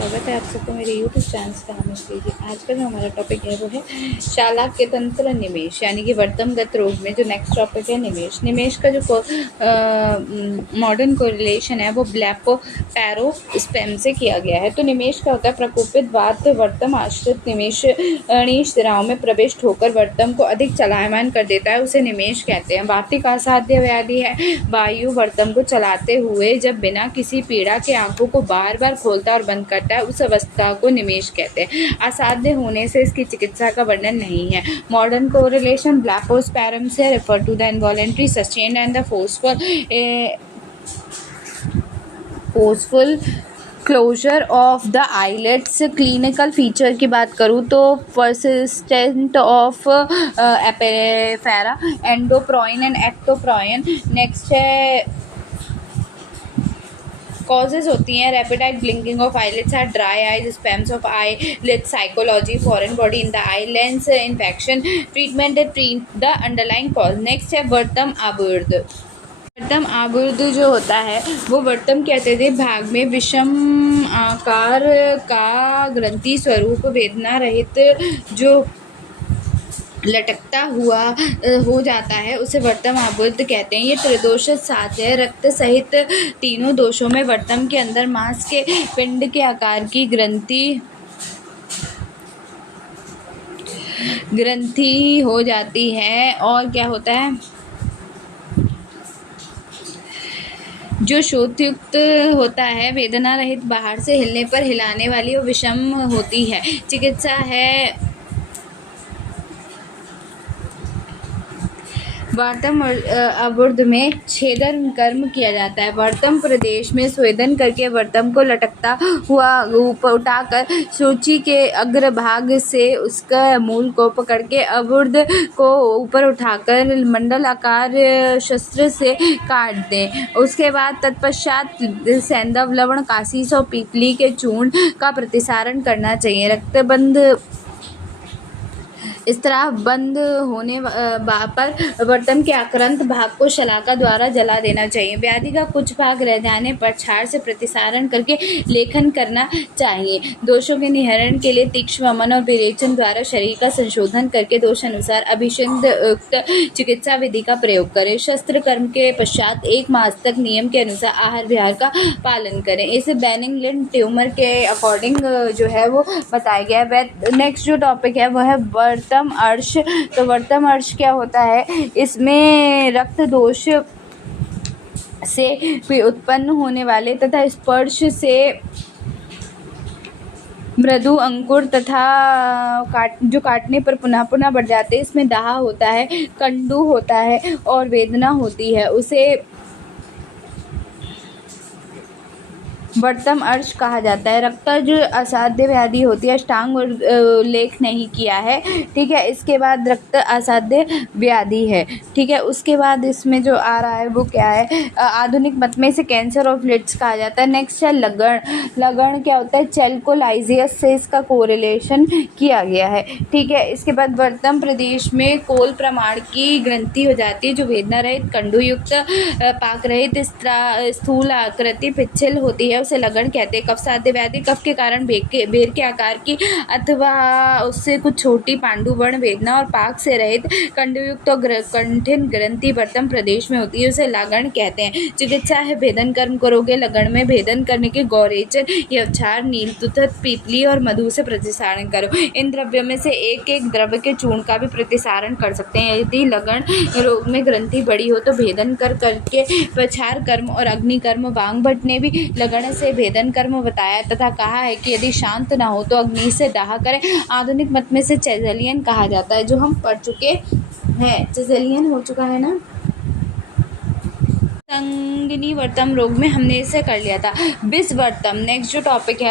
स्वागत है आप सबको मेरे यूट्यूब चैनल कहानी लीजिए। आज का जो हमारा टॉपिक है वो है चालाक्य तंत्र निमेश, यानी कि वर्तमगत रोग में जो नेक्स्ट टॉपिक है निमेश। निमेश का जो मॉडर्न कोरिलेशन है वो ब्लैफोस्पैरोस्पैम से किया गया है। तो निमेश क्या होता है? प्रकोपित वात वर्तम आश्रित निमेश शिराओं में प्रविष्ट होकर वर्तम को अधिक चलायमान कर देता है, उसे निमेश कहते हैं। वातिक असाध्य व्याधि है। वायु वर्तम को चलाते हुए जब बिना किसी पीड़ा के आंखों को बार बार खोलता और बंद करता है, उस अवस्था को निमेश कहते हैं। असाध्य होने से इसकी चिकित्सा का वर्णन नहीं है। मॉडर्न कोरिलेशन ब्लैफोस्पैरम से refer to the involuntary sustained and the forceful closure of the eyelids. Clinical feature की बात करूँ तो परसिस्टेंट ऑफ एपेफेरा, एंडोप्रोइन एंड एक्टोप्रोइन। नेक्स्ट है कॉजेज होती हैं rapid blinking of eyelids, dry eyes, spasms of eyelid, psychology, foreign body in the eye lens, infection, treatment the underlying cause. Next है वर्तम आबुर्द। वर्तम आबुर्द जो होता है वो वर्तम के अत्यधिक भाग में विषम आकार का ग्रंथि स्वरूप वेदना रहित जो लटकता हुआ हो जाता है, उसे वर्तम आबुर्द कहते हैं। ये त्रिदोष साध्य रक्त सहित तीनों दोषों में वर्तम के अंदर मांस के पिंड के आकार की ग्रंथि हो जाती है। और क्या होता है? जो शोथयुक्त होता है, वेदना रहित, बाहर से हिलने पर हिलाने वाली और विषम होती है। चिकित्सा है वर्तम आबुर्द में छेदन कर्म किया जाता है। वर्तम प्रदेश में स्वेदन करके वर्तम को लटकता हुआ ऊपर उठाकर सूची के अग्रभाग से उसका मूल को पकड़ के आबुर्द को ऊपर उठाकर मंडल आकार शस्त्र से काट दें। उसके बाद तत्पश्चात सैंधव, लवण, कासीस और पीपली के चूर्ण का प्रतिसारण करना चाहिए। रक्तबंध इस तरह बंद होने पर वर्तम के आक्रांत भाग को शलाका द्वारा जला देना चाहिए। व्याधि का कुछ भाग रह जाने पर छार से प्रतिसारण करके लेखन करना चाहिए। दोषों के निहरण के लिए तीक्ष्ण वमन और विरेचन द्वारा शरीर का संशोधन करके दोष अनुसार अभिसंधित चिकित्सा विधि का प्रयोग करें। शस्त्र कर्म के पश्चात 1 मास तक नियम के अनुसार आहार विहार का पालन करें। इसे बेनिग्न ट्यूमर के अकॉर्डिंग जो है वो बताया गया है। नेक्स्ट जो टॉपिक है वो है वर्तम अर्श। तो वर्तम अर्श क्या होता है? इसमें रक्त दोष से उत्पन्न होने वाले तथा स्पर्श से मृदु अंकुर तथा जो काटने पर पुनः पुनः बढ़ जाते हैं, इसमें दाह होता है, कंडू होता है और वेदना होती है, उसे वर्तम अर्श कहा जाता है। रक्तज असाध्य व्याधि होती है, अष्टांग उल्लेख नहीं किया है, ठीक है। इसके बाद रक्त असाध्य व्याधि है, ठीक है। उसके बाद इसमें जो आ रहा है वो क्या है? आधुनिक मत में इसे कैंसर ऑफ लिड्स कहा जाता है। नेक्स्ट है लगण। लगण क्या होता है? चेल्कोलाइजियस से इसका कोरिलेशन किया गया है, ठीक है। इसके बाद वर्तम प्रदेश में कोल प्रमाण की ग्रंथि हो जाती है जो वेदना रहित, कंडू युक्त, पाक रहित, स्थूल आकृति पिच्छल होती है, उसे लगन कहते हैं। कफ साध्य व्याधि कफ के कारण बेर के आकार की अथवा उससे कुछ छोटी पांडुवर्ण वेदना और पाक से रहित कंडयुक्त और कठिन ग्रंथि वर्तम प्रदेश में होती है, उसे लगन कहते हैं। चिकित्सा है भेदन कर्म करोगे। लगन में भेदन करने के गौरेचन, यवछार, नीलतुथत, पीपली और मधु से प्रतिसारण करो। इन द्रव्यों में से एक एक द्रव्य के चूर्ण का भी प्रतिसारण कर सकते हैं। यदि लगन रोग में ग्रंथि बड़ी हो तो भेदन करके पछार कर्म और अग्नि कर्म। वांग भट्ट ने भी लगन से भेदन कर्म बताया तथा कहा है कि यदि शांत ना हो तो अग्नि से दाह करें। आधुनिक मत में से चेज़लियन कहा जाता है, जो हम पढ़ चुके हैं। चेज़लियन हो चुका है ना संगिनी वर्तम रोग में, हमने इसे कर लिया था। विष वर्तम। नेक्स्ट जो टॉपिक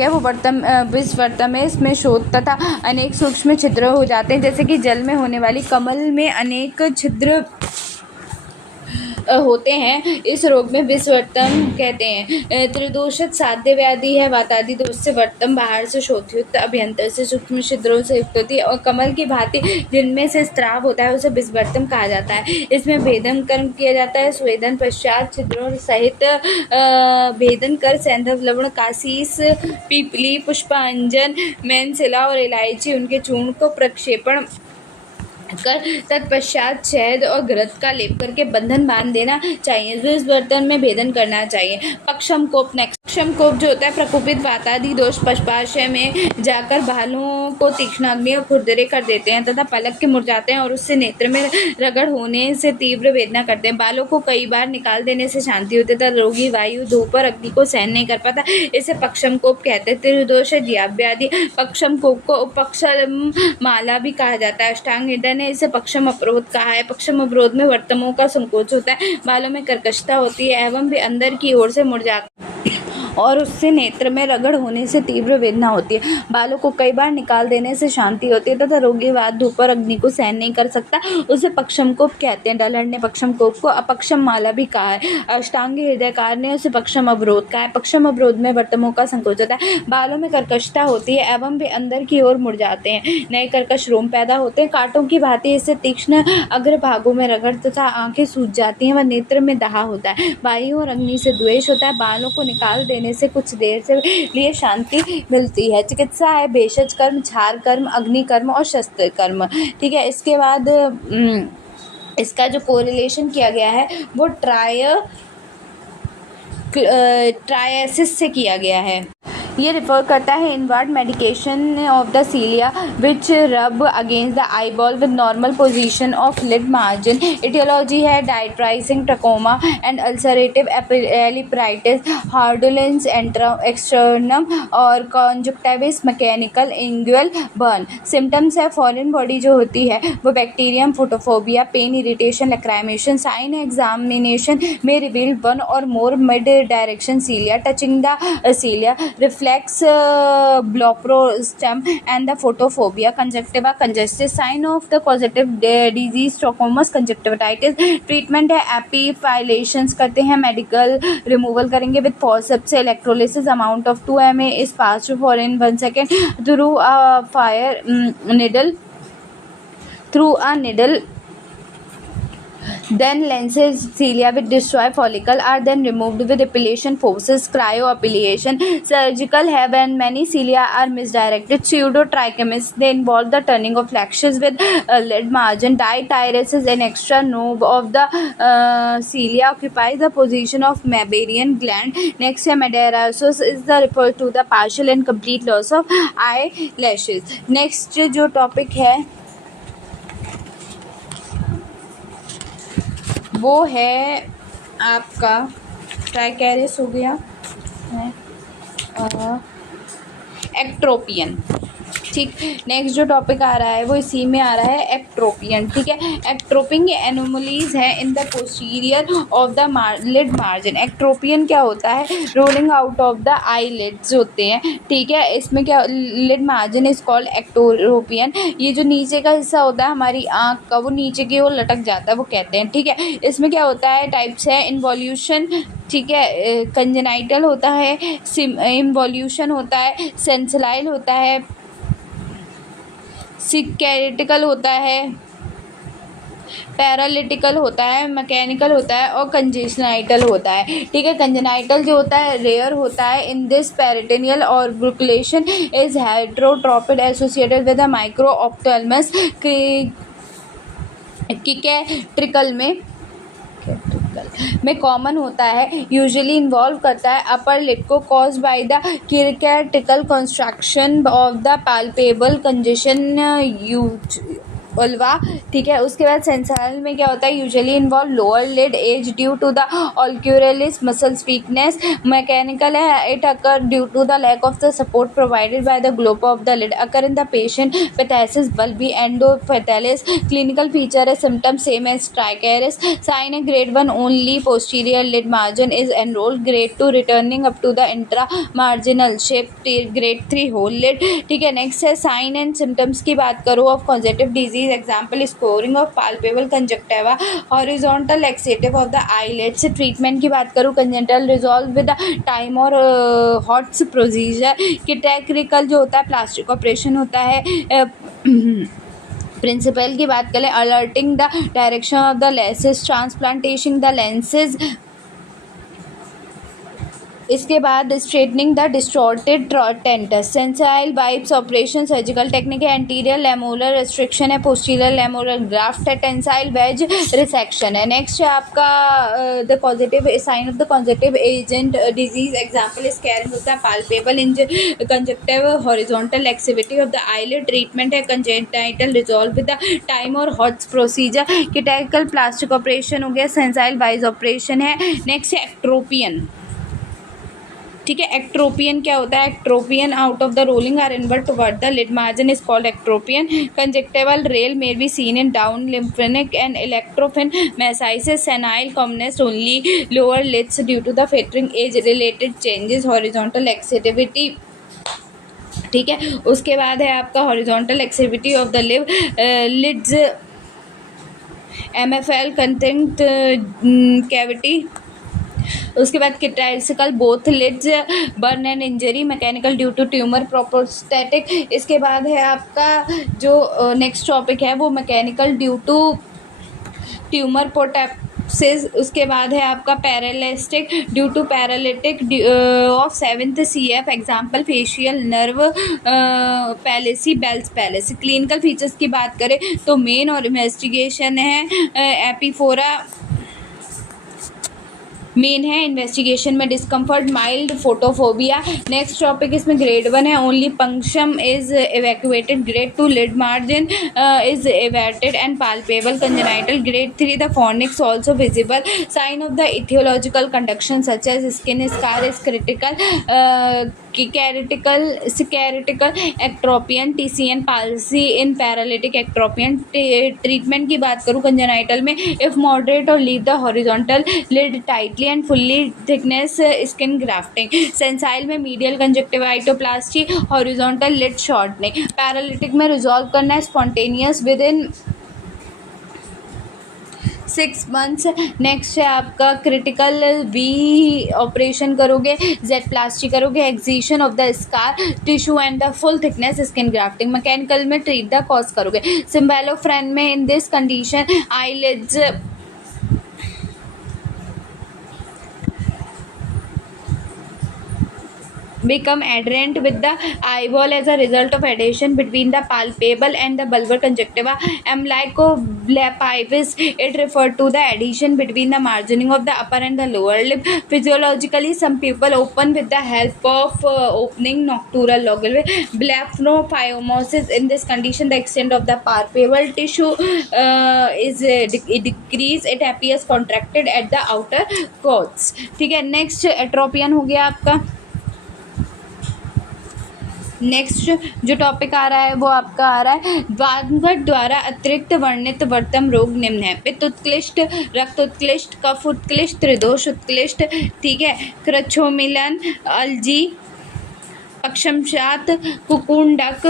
है वो वर्तम विष वर्तम है। इसमें शोथ तथा अनेक सूक्ष्म छिद्र हो जाते हैं, जैसे कि जल में होने वाली कमल में अनेक छिद्र होते हैं। इस रोग में विषवर्तम कहते हैं। त्रिदोषित साध्य व्याधि है। वातादि दोष से वर्तम बाहर से शोथयुक्त, अभ्यंतर से सूक्ष्म छिद्रों से युक्त होती है और कमल की भांति जिनमें से स्राव होता है उसे विषवर्तम कहा जाता है। इसमें भेदन कर्म किया जाता है। स्वेदन पश्चात छिद्रों सहित भेदन कर सैंधव, लवण, काशीस, पीपली, पुष्पांजन, मेनसिला और इलायची उनके चूर्ण को प्रक्षेपण कर तत्पश्चात शहद और घृत का लेप करके बंधन बांध देना चाहिए। इस बर्तन में भेदन करना चाहिए। पक्षम कोप नेक्स्ट। पक्षम कोप जो होता है प्रकोपित वातादि दोष पश्चाशय में जाकर बालों को तीक्ष्ण अग्नि और खुरदरे कर देते हैं तथा पलक के मुरझाते हैं और उससे नेत्र में रगड़ होने से तीव्र वेदना करते हैं। बालों को कई बार निकाल देने से शांति होती है तथा रोगी वायु धूप और अग्नि को सहन नहीं कर पाता। इसे पक्षम कोप कहते हैं। त्रिदोष व्याधि पक्षम कोप को पक्षम माला भी कहा जाता है। अष्टांग निधन है। इसे पक्षम अवरोध कहा है। पक्षम अवरोध में वर्तमों का संकोच होता है, बालों में कर्कशता होती है एवं वे अंदर की ओर से मुरझा और उससे नेत्र में रगड़ होने से तीव्र वेदना होती है। बालों को कई बार निकाल देने से शांति होती है तथा रोगी वात धूप और अग्नि को सहन नहीं कर सकता, उसे पक्षम कोप कहते हैं। डलहर ने पक्षम कोप को अपक्षम माला भी कहा है। अष्टांगी हृदयकार ने उसे पक्षम अवरोध कहा है। पक्षम अवरोध में वर्तमों का संकोच होता है, बालों में कर्कशता होती है एवं वे अंदर की ओर मुड़ जाते हैं, नए कर्कश रोम पैदा होते हैं, कांटों की भांति इससे तीक्ष्ण अग्र भागों में रगड़ तथा आंखें सूज जाती हैं व नेत्र में दाह होता है। वायु और अग्नि से द्वेष होता है। बालों को निकाल देने से कुछ देर से लिए शांति मिलती है। चिकित्सा है भेषज कर्म, क्षार कर्म, अग्नि कर्म और शस्त्र कर्म। ठीक है, इसके बाद इसका जो कोरिलेशन किया गया है वो ट्रायसिस से किया गया है। ये रिफर करता है inward medication of the cilia which rub against the eyeball with normal position of lid margin. Etiology है डायट्राइसिंग ट्रकोमा एंड अल्सरेटिव एलिप्राइटिस, हार्डुलेंस एक्सटर्नम और कॉन्जुक्टिविस मैकेनिकल इंगुअल बर्न। सिम्टम्स है फॉरेन बॉडी जो होती है वो bacterium, photophobia, pain, irritation, lacrimation. Sign examination में रिवील वन और more mid direction cilia touching the cilia, reflex blepharospasm and the photophobia, conjunctiva, congestion, sign of the causative disease, trachoma, conjunctivitis। Treatment है एपीफाइलेशंस करते हैं, medical removal करेंगे with forceps, electrolysis, amount of 2 ml is passed for in 1 second through a fire needle then lenses cilia with destroy follicle are then removed with epilation forces, cryoepilation। Surgical have and many cilia are misdirected pseudotrichomes, they involve the turning of lashes with lid margin। Diatyresis, an extra knob of the cilia occupies the position of mammalian gland। Next है madarosis is the refer to the partial and complete loss of eyelashes। next जो topic है वो है आपका ट्राइकेरिस हो गया है, ectropion. ठीक, नेक्स्ट जो टॉपिक आ रहा है वो इसी में आ रहा है एक्ट्रोपियन। ठीक है, एक्ट्रोपिंग एनोमलीज है in the posterior of the lid margin. Ectropion क्या होता है, rolling out of the eye lids होते हैं। ठीक है, इसमें क्या lid margin is called ectropion. ये जो नीचे का हिस्सा होता है हमारी आँख का वो नीचे की ओर लटक जाता है वो कहते हैं। ठीक है, इसमें क्या होता है टाइप्स है इन्वॉल्यूशन, ठीक है, कंजेनाइटल होता है, इन्वॉल्यूशन होता है, सेंसलाइल होता है, सिकेटिकल होता है, पैरालिटिकल होता है, मैकेनिकल होता है और कंजेनाइटल होता है। ठीक है, कंजेनाइटल जो होता है रेयर होता है। इन दिस पेरिटोनियल और ब्रुकुलेशन इज हेट्रोट्रोपिड associated with the microphthalmos. ट्रिकल में कॉमन होता है, यूजुअली इन्वॉल्व करता है अपर लिड को, कॉज बाय द क्रिकेटिकल construction of the palpebral congestion उल्वा। ठीक है, उसके बाद सेंसरल में क्या होता है, usually involve lower lid as due to the orbicularis muscles weakness. Mechanical है, it occur due to the lack of the support provided by the globe of the lid, occur in the patient with एसिस bulbi एंडोफेटेलिस। Clinical feature है symptom same as ट्राइकेरिस। Sign है grade 1 only posterior lid margin is enrolled, grade 2 returning up to the intra marginal shape, grade 3 whole lid. ठीक है, next है sign and symptoms की बात करो of causative disease disease, example scoring of palpable conjunctiva, horizontal laxative of the eyelids. Treatment की बात करूँ, congenital resolve with time और हॉट्स प्रोसीजर. कैटेक्रिकल जो होता है प्लास्टिक ऑपरेशन होता है. प्रिंसिपल की बात करें, alerting the direction of the lenses, transplantation the lenses. इसके बाद स्ट्रेटनिंग द डिस्टॉर्टेड टेंटस. सेंसाइल वाइप्स ऑपरेशन सर्जिकल टेक्निक है. एंटीरियर लेमोलर रिस्ट्रिक्शन है. पोस्टीरियर लेमोलर ग्राफ्ट है. टेंसाइल वेज रिसेक्शन है. नेक्स्ट है आपका the positive sign of the conjunctive agent disease, example scarring होता है. पाल्पेबल कंजक्टिव हॉरिजॉन्टल एक्सिविटी ऑफ द आईलिड. ट्रीटमेंट है congenital resolve with the time और हॉट्स प्रोसीजर. कैटेक्रिकल प्लास्टिक ऑपरेशन हो गया. सेंसाइल वाइज ऑपरेशन है. नेक्स्ट है एक्ट्रोपियन. ठीक है, एक्ट्रोपियन क्या होता है? Ectropion out of the rolling or invert toward the lid margin is called ectropion. Conjunctival रेल may be seen in down lymphanic and electrophin mesisis. Senile commonest only lower lids due to the flattering age related changes. horizontal laxativity. ठीक है, उसके बाद है आपका horizontal एक्सिविटी of the lids. MFL content cavity. उसके बाद किटाइसिकल both lids. Burn and injury mechanical due to tumour प्रोस्टेटिक. इसके बाद है आपका जो नेक्स्ट टॉपिक है वो मैकेनिकल ड्यू टू ट्यूमर पोटेप्सिस. उसके बाद है आपका पैरालिस्टिक due to paralytic of 7th CF, example facial nerve palsy, Bell's palsy. Clinical features की बात करें तो मेन और इन्वेस्टिगेशन है एपिफोरा मेन है. इन्वेस्टिगेशन में discomfort, mild photophobia. Next topic इसमें ग्रेड 1 है. Only punctum is evacuated. Grade 2 lid margin is everted and palpebral. Congenital. Grade 3 the fornix also visible. Sign of the etiological conduction such as skin scar is critical. कैरेटिकल ectropion. TCN palsy in paralytic ectropion. Treatment की बात करूँ congenital में, if moderate और leave the horizontal lid tightly and fully thickness skin grafting. सेंसाइल में medial कंजक्टिवाइटोप्लास्टी, horizontal lid shortening. Paralytic में resolve करना है spontaneous within 6 months. Next है आपका क्रिटिकल वी ऑपरेशन करोगे, जेड प्लास्टी करोगे, excision of the scar tissue and the full thickness skin grafting. Mechanical में ट्रीट द कॉज करोगे. सिम्बेलोफ्रेन में in this condition eyelids become adherent with the eyeball as a result of adhesion between the palpable and the bulbar conjunctiva. Amyloidoblapipis, it referred to the adhesion between the margining of the upper and the lower lip. Physiologically, some people open with the help of opening noctural logal. Blepharophthalmosis, in this condition the extent of the palpable tissue is decreased. It appears contracted at the outer cords. ठीक है, next एट्रोपियन हो गया आपका. Next जो topic आ रहा है वो आपका आ रहा है वातगट द्वारा अतिरिक्त वर्णित वर्तम रोग निम्न है. पित्त उत्कृष्ट, रक्त उत्कृष्ट, कफ उत्कृष्ट, त्रिदोष उत्कृष्ट. ठीक है, कृच्छोमिलन, अलजी, पक्षमशात, कुकुंडक.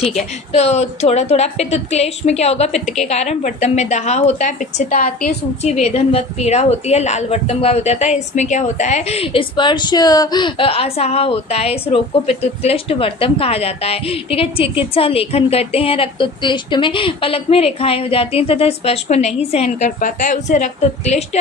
ठीक है, तो थोड़ा थोड़ा पित्त उत्क्लेश में क्या होगा? पित्त के कारण वर्तम में दाह होता है, पिच्छता आती है, सूची वेदनवत पीड़ा होती है, लाल वर्तम गायब हो जाता है. इसमें क्या होता है? स्पर्श असहा होता है. इस रोग को पित्त उत्क्लिष्ट वर्तम कहा जाता है. ठीक है, चिकित्सा लेखन करते हैं. रक्त उत्क्लिष्ट में पलक में रेखाएं हो जाती हैं तथा स्पर्श को नहीं सहन कर पाता है, उसे रक्त उत्क्लिष्ट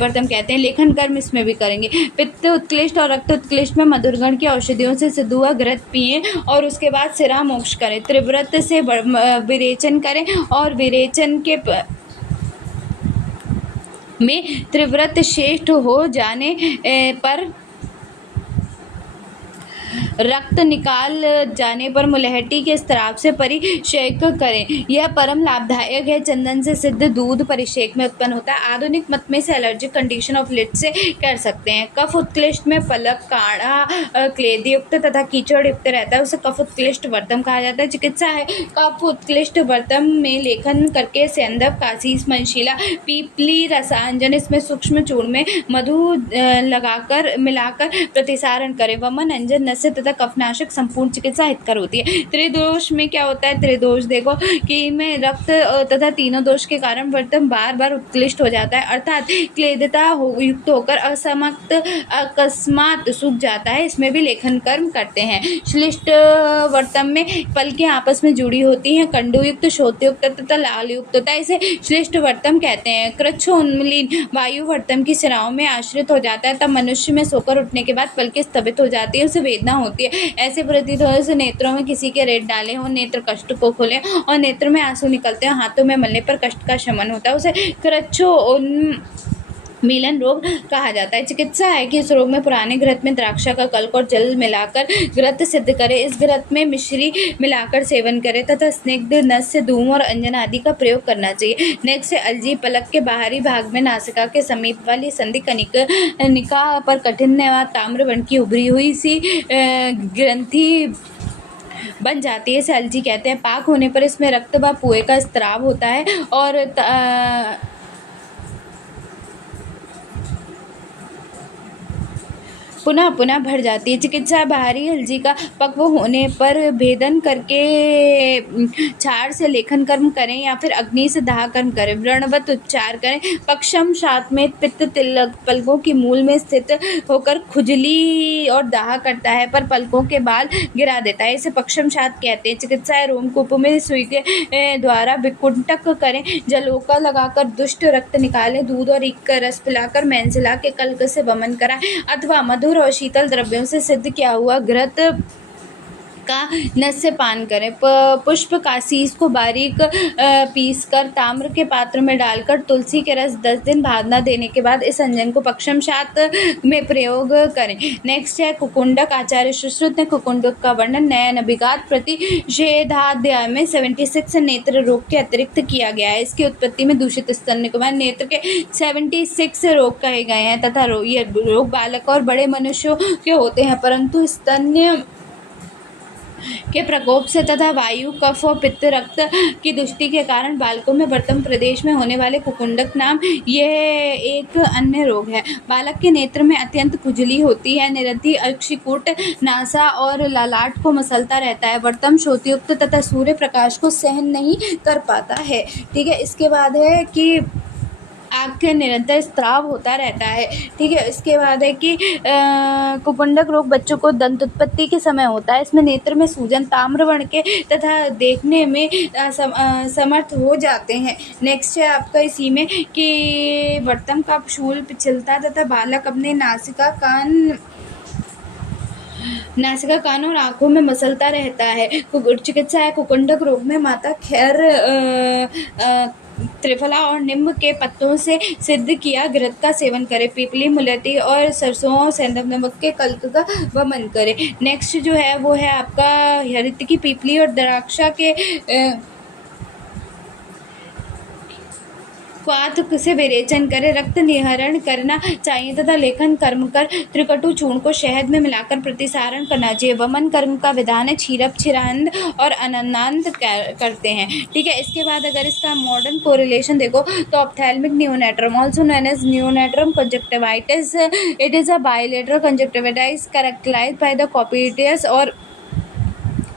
वर्तम कहते हैं. लेखन कर्म इसमें भी करेंगे. पित्त उत्क्लिष्ट और रक्त उत्क्लिष्ट में मधुरगण की औषधियों से सिद्धुआ घृत पिए और उसके बाद सिरा मोक्ष करें. त्रिव्रत से विरेचन करें और विरेचन के में त्रिव्रत श्रेष्ठ हो जाने पर रक्त निकाल जाने पर मुलहटी के स्त्राव से परिषेक करें. यह परम लाभदायक है. चंदन से सिद्ध दूध परिषेक में उत्पन्न होता है. आधुनिक मत में से एलर्जिक कंडीशन ऑफ लिड से कर सकते हैं. कफ उत्क्लिष्ट में पलक काढ़ा क्लेद युक्त तथा कीचड़ युक्त रहता है, उसे कफ उत्क्लिष्ट वर्तम कहा जाता है. चिकित्सा है कफ उत्क्लिष्ट वर्तम में लेखन करके सेंधव, कासीस, मनशीला, पीपली रसांजन इसमें सूक्ष्म चूर्ण में मधु लगाकर मिलाकर प्रतिसारण करें. वमन, अंजन, नस्य तथा तथा कफनाशक संपूर्ण चिकित्सा हितकर होती है। त्रिदोष में क्या होता है? त्रिदोष देखो कि इनमें रक्त तथा तीनों दोष के कारण वर्तन बार बार उत्कृष्ट हो जाता है, अर्थात क्लेदता युक्त होकर असमक्त अकस्मात सूख जाता है। इसमें भी लेखन कर्म करते हैं। श्लिष्ट वर्तम में पलकें आपस में जुड़ी होती हैं, कंडुयुक्त, शोथयुक्त तथा लाल युक्त होता है, इसे श्लिष्ट वर्तम कहते हैं। कृच्छोन्मीलन वायु वर्तम की सिराओं में आश्रित हो जाता है, तब मनुष्य में सोकर उठने के बाद पलकें स्थगित हो जाती है, उसे वेदना होती है। ऐसे प्रतीत हो जैसे नेत्रों में किसी के रेत डाले हों, नेत्र कष्ट को खोले और नेत्र में आंसू निकलते हैं, हाथों में मलने पर कष्ट का शमन होता है, उसे कृच्छोन्मीलन रोग कहा जाता है। चिकित्सा है कि इस रोग में पुराने घृत में द्राक्षा का कल्क और जल मिलाकर घृत सिद्ध करे, इस घृत में मिश्री मिलाकर सेवन करे तथा स्निग्ध नस से धूम और अंजन आदि का प्रयोग करना चाहिए। नेक्स्ट है अलजी। पलक के बाहरी भाग में नासिका के समीप वाली संधि कनिका पर कठिन व ताम्र वर्ण की उभरी हुई सी ग्रंथि बन जाती है, इसे अलजी कहते हैं। पाक होने पर इसमें रक्त व पुए का स्त्राव होता है और पुनः पुनः भर जाती है। चिकित्सा बाहरी हल्जी का पक्व होने पर भेदन करके छार से लेखन कर्म करें या फिर अग्नि से दाह कर्म करें, व्रणवत उपचार करें। पक्षम शात में पित्त तिलक पलकों की मूल में स्थित होकर खुजली और दाह करता है, पर पलकों के बाल गिरा देता है, इसे पक्षम शात कहते हैं। चिकित्सा रोमकूप में सुई के द्वारा विकुंठक करें, जलोका लगाकर दुष्ट रक्त निकालें, दूध और ईख का रस पिलाकर मैंसला के कल्क से वमन कराएं, अथवा मधुर और शीतल द्रव्यों से सिद्ध किया हुआ घृत का नस से पान करें। पुष्प कासीस को बारीक पीसकर ताम्र के पात्र में डालकर तुलसी के रस 10 दिन भावना देने के बाद इस अंजन को पक्षमशात में प्रयोग करें। नेक्स्ट है कुकुंडक। आचार्य सुश्रुत ने कुकुंडक का वर्णन नयन अभिघात प्रतिषेधाध्याय में 76 नेत्र रोग के अतिरिक्त किया गया है। इसकी उत्पत्ति में दूषित स्तन निकुंभ नेत्र के 76 रोग कहे गए हैं तथा ये रोग बालक और बड़े मनुष्यों के होते हैं, परंतु स्तन्य के प्रकोप से तथा वायु, कफ और पित्त रक्त की दुष्टि के कारण बालकों में वर्तम प्रदेश में होने वाले कुकुंडक नाम यह एक अन्य रोग है। बालक के नेत्र में अत्यंत खुजली होती है, निरंतर अक्षिकूट नासा और ललाट को मसलता रहता है, वर्तम शोथयुक्त तथा सूर्य प्रकाश को सहन नहीं कर पाता है। ठीक है, इसके बाद है कि आग के निरंतर स्त्राव होता रहता है। ठीक है, इसके बाद है कि कुकुंडक रोग बच्चों को दंत उत्पत्ति के समय होता है। इसमें नेत्र में सूजन, ताम्र वर्ण के तथा देखने में समर्थ हो जाते हैं। नेक्स्ट है आपका इसी में कि वर्तम का शूल पिछलता तथा बालक अपने नासिका कान और आंखों में मसलता रहता है। चिकित्सा है कुकुंडक रोग में माता खैर त्रिफला और नींब के पत्तों से सिद्ध किया घृत का सेवन करें, पीपली, मुलैती और सरसों और सेंधव नमक के कल्क का वमन करें। नेक्स्ट जो है वो है आपका हरित की पीपली और द्राक्षा के क्वाथ से विरेचन करें, रक्त निहरण करना चाहिए तथा लेखन कर्म कर त्रिकटु चूर्ण को शहद में मिलाकर प्रतिसारण करना चाहिए। वमन कर्म का विधान है क्षीरप, क्षीरांध और अनंदांत करते हैं। ठीक है, इसके बाद अगर इसका मॉडर्न कोरिलेशन देखो तो ophthalmic neonatorum also known as neonatorum conjunctivitis, it is a bilateral conjunctivitis characterised by the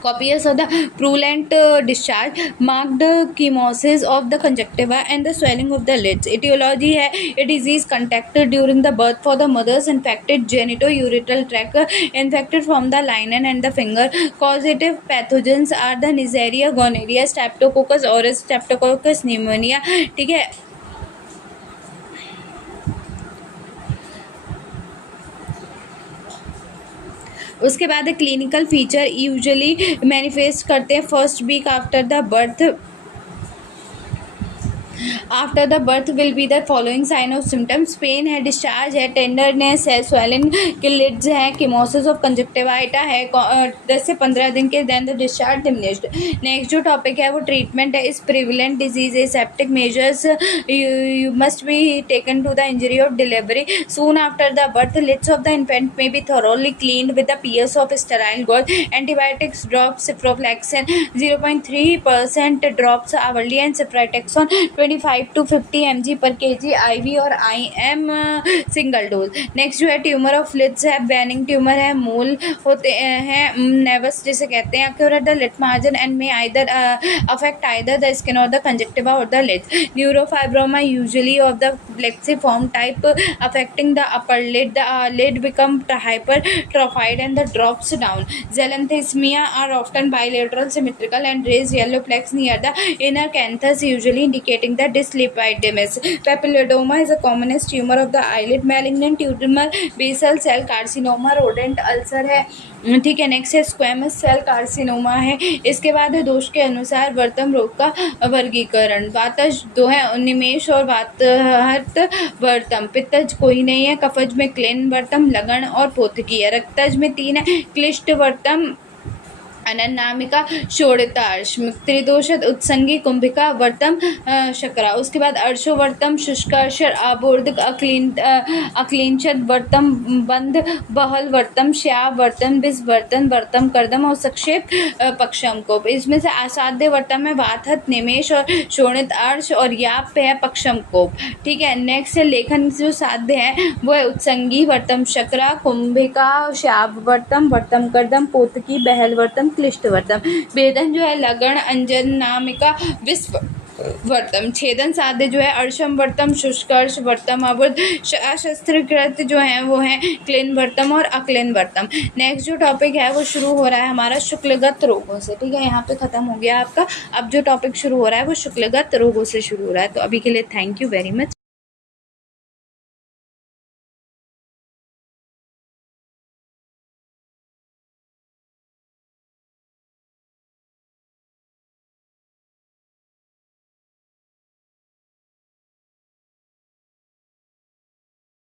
copious of the purulent discharge, marked chemosis of the conjunctiva and the swelling of the lids. Etiology है a disease contracted during the birth for the mother's infected genitoureteral tract, infected from the lining and the finger. Causative pathogens are the Neisseria gonorrhea, Streptococcus aureus, Streptococcus pneumonia. ठीक है, उसके बाद clinical feature usually manifest करते हैं first week after the birth. After the birth will be the following sign of symptoms, pain है, discharge है, tenderness है, swelling के लिड्स है, केमोसिस ऑफ कंजक्टिवाइटा है, 10 से 15 दिन के then the discharge diminished. Next जो टॉपिक है वो ट्रीटमेंट है। इस prevalent disease aseptic measures you must be taken to the injury of delivery soon after the birth. Lids of the infant may be thoroughly cleaned with the pieces of sterile gauze. Antibiotics drops ciprofloxacin 0.3% drops hourly and ceftriaxone 25 5 to 50 mg per kg IV और IM single dose. Next जो है tumour of leads है, benign tumour है, मोल होते हैं, nevus जिसे कहते हैं, occur at the lid margin and may either affect either the skin or the conjunctiva or the lids. Neurofibroma usually of the plexiform type affecting the upper lid. The lid become hypertrophied and the drops down. Xanthosmia are often bilateral, symmetrical and raised yellow plaques near the inner canthus, usually indicating the dyslipidemia. Papilledoma is the commonest tumor of the eyelid. Malignant tumor basal cell carcinoma, rodent ulcer है, ठीक है। Next है squamous cell carcinoma है। इसके बाद है दोष के अनुसार वर्तम रोग का वर्गीकरण। वातज दो है, निमेश और वातहत वर्तम। पित्तज कोई नहीं है। कफज में क्लेन वर्तम, लगन और पोतकी है। रक्तज में 3 है, क्लिष्ट वर्तम, अनन्नामिका, शोणितार्श। त्रिदोषद उत्संगी, कुंभिका, वर्तम, शकरा। उसके बाद अर्शोवर्तम, शुष्कार्शर, आबोर्दक, अक्लिंचद वर्तम, बंध, बहल वर्तम, श्याव वर्तम, बिस वर्तन, वर्तम कर्दम और संक्षेप पक्षम कोप। इसमें से असाध्य वर्तम है वातहत, निमेश और शोणित अर्श, और याप है पक्षम कोप, ठीक है। नेक्स्ट है लेखन जो साध्य है वो है उत्संगी वर्तम, शकरा, कुंभिका, श्याव वर्तम, वर्तम कर्दम, पोतकी, बहल वर्तम, क्लिष्ट वर्तम। वेदन जो है लगन, अंजन, नामिका, विश्व वर्तम। छेदन साध्य जो है अर्शम वर्तम, शुष्कर्ष वर्तम, अवुर्ध। अशस्त्रकृत जो है वो है क्लीन वर्तम और अक्लीन वर्तम। नेक्स्ट जो टॉपिक है वो शुरू हो रहा है हमारा शुक्लगत रोगों से, ठीक है। यहाँ पे खत्म हो गया आपका। अब जो टॉपिक शुरू हो रहा है वो शुक्लगत रोगों से शुरू हो रहा है। तो अभी के लिए थैंक यू वेरी मच।